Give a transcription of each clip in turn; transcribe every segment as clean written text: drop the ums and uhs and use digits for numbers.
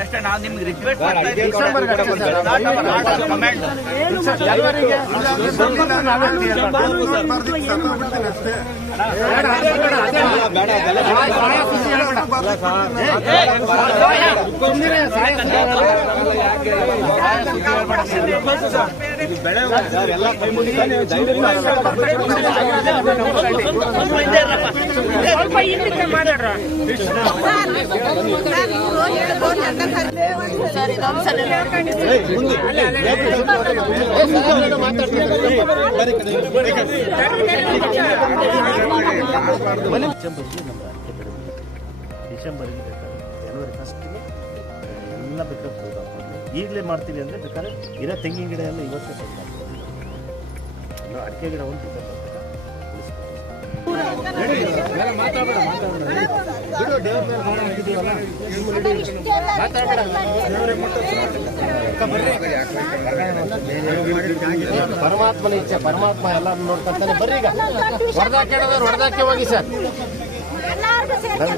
ಅಷ್ಟೇ ನಾವು ನಿಮ್ಗೆ ರಿಕ್ವೆಸ್ಟ್ ಮಾಡ್ತಾ ಡಿಸೆಂಬರ್ಗೆ ಬೇಕಾದ್ರೆ ಜನವರಿ ಫಸ್ಟ್ಗೆ ಎಲ್ಲ ಬೇಕಾದ್ರೆ ಈಗಲೇ ಮಾಡ್ತೀವಿ ಅಂದರೆ ಬೇಕಾದ್ರೆ ಇರೋ ತೆಂಗಿನ ಗಿಡ ಎಲ್ಲ ಇವತ್ತೇ ಮಾಡ್ತೀವಿ. ಅಡಿಕೆ ಗಿಡ ಒಂದು ಪರಮಾತ್ಮನ ಇಚ್ಛೆ, ಪರಮಾತ್ಮ ಎಲ್ಲ ನೋಡ್ಕೊಂತಾನೆ. ಬರ್ರಿ ಈಗ ಹೊಡೆದಾಕೆ ಹೊಡೆದಾಕೆ ಹೋಗಿ ಸರ್.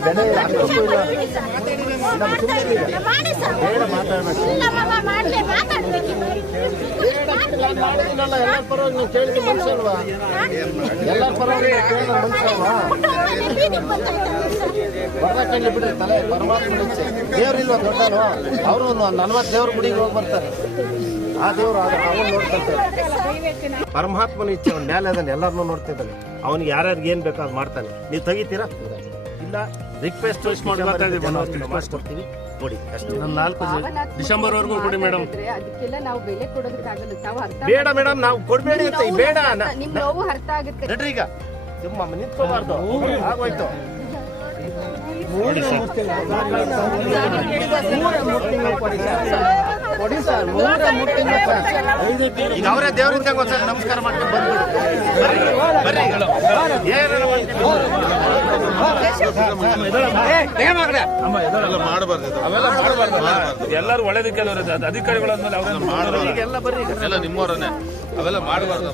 ಬೆಲೆ ಅಷ್ಟೊಂದು ಇಲ್ಲ, ಮಾಡಿದಿನಲ್ಲ ಎಲ್ಲರ ಪರವಾಗಿ ನೀವು ಕೇಳಿದ ಮನುಷ್ಯ ಅಲ್ವಾ? ಎಲ್ಲರ ಪರವಾಗಿ ಕೇಳಿದ ಮನುಷ್ಯ ಅಲ್ವಾ? ಹೊರದಾಕಂಡು ಬಿಡ್ರಿ ತಲೆ. ಪರಮಾತ್ಮನ ಇಚ್ಛೆ. ದೇವ್ರಿಲ್ವಾ ದೊಡ್ಡನು? ಅವರು 40 ದೇವ್ರ ಗುಡಿಗೆ ಹೋಗಿ ಬರ್ತಾರೆ. ಆ ದೇವ್ರು ಅವನು ನೋಡ್ತಾರೆ. ಪರಮಾತ್ಮನ ಇಚ್ಛೆ ಅವ್ನ ಮ್ಯಾಲೆ ಅದನ್ನು ಎಲ್ಲರನ್ನೂ ನೋಡ್ತಿದ್ದಾನೆ. ಅವನಿಗೆ ಯಾರ್ಯಾರಿಗೆ ಏನು ಬೇಕಾದ್ ಮಾಡ್ತಾನೆ. ನೀವು ತೆಗಿತೀರಾ? ಇಲ್ಲ, ರಿಕ್ವೆಸ್ಟ್ ಕೊಡ್ತೀವಿ ಕೊಡಿ ಅಷ್ಟೇ. 4 ಡಿಸೆಂಬರ್ವರೆಗೂ ಕೊಡಿ ಮೇಡಮ್. ಅದಕ್ಕೆಲ್ಲ ನಾವು ಬೆಲೆ ಕೊಡೋದಕ್ಕಾಗಲ್ಲ. ಬೇಡ ಮೇಡಮ್, ನಾವು ಕೊಡ್ಬೇಡಿ ಅಂತ. ಬೇಡ ನಿಮ್ ನೋವು ಅರ್ಥ ಆಗುತ್ತೆ ನಡ್ರಿ. ಈಗ ನಿಮ್ಮ ನಿಂತ್ಕೋಬಾರ್ದು, ಆಗೋಯ್ತು. ಈಗ ಅವರೇ ದೇವರಿಂದ ಒಂದ್ಸಲ ನಮಸ್ಕಾರ ಮಾಡ್ಕೊಂಡು ಬಂದ್ಬಿಡಿ. ಎಲ್ಲರೂ ಒಳ್ಳೇದಕ್ಕೆ ಅಧಿಕಾರಿಗಳಾದ್ಮೇಲೆ ಅವರೆಲ್ಲ ಮಾಡಬಾರ್ದು. ಎಲ್ಲ ಬರ್ರಿ, ಎಲ್ಲ ನಿಮ್ಮವರನ್ನೇ. ಅವೆಲ್ಲ ಮಾಡಬಾರ್ದು.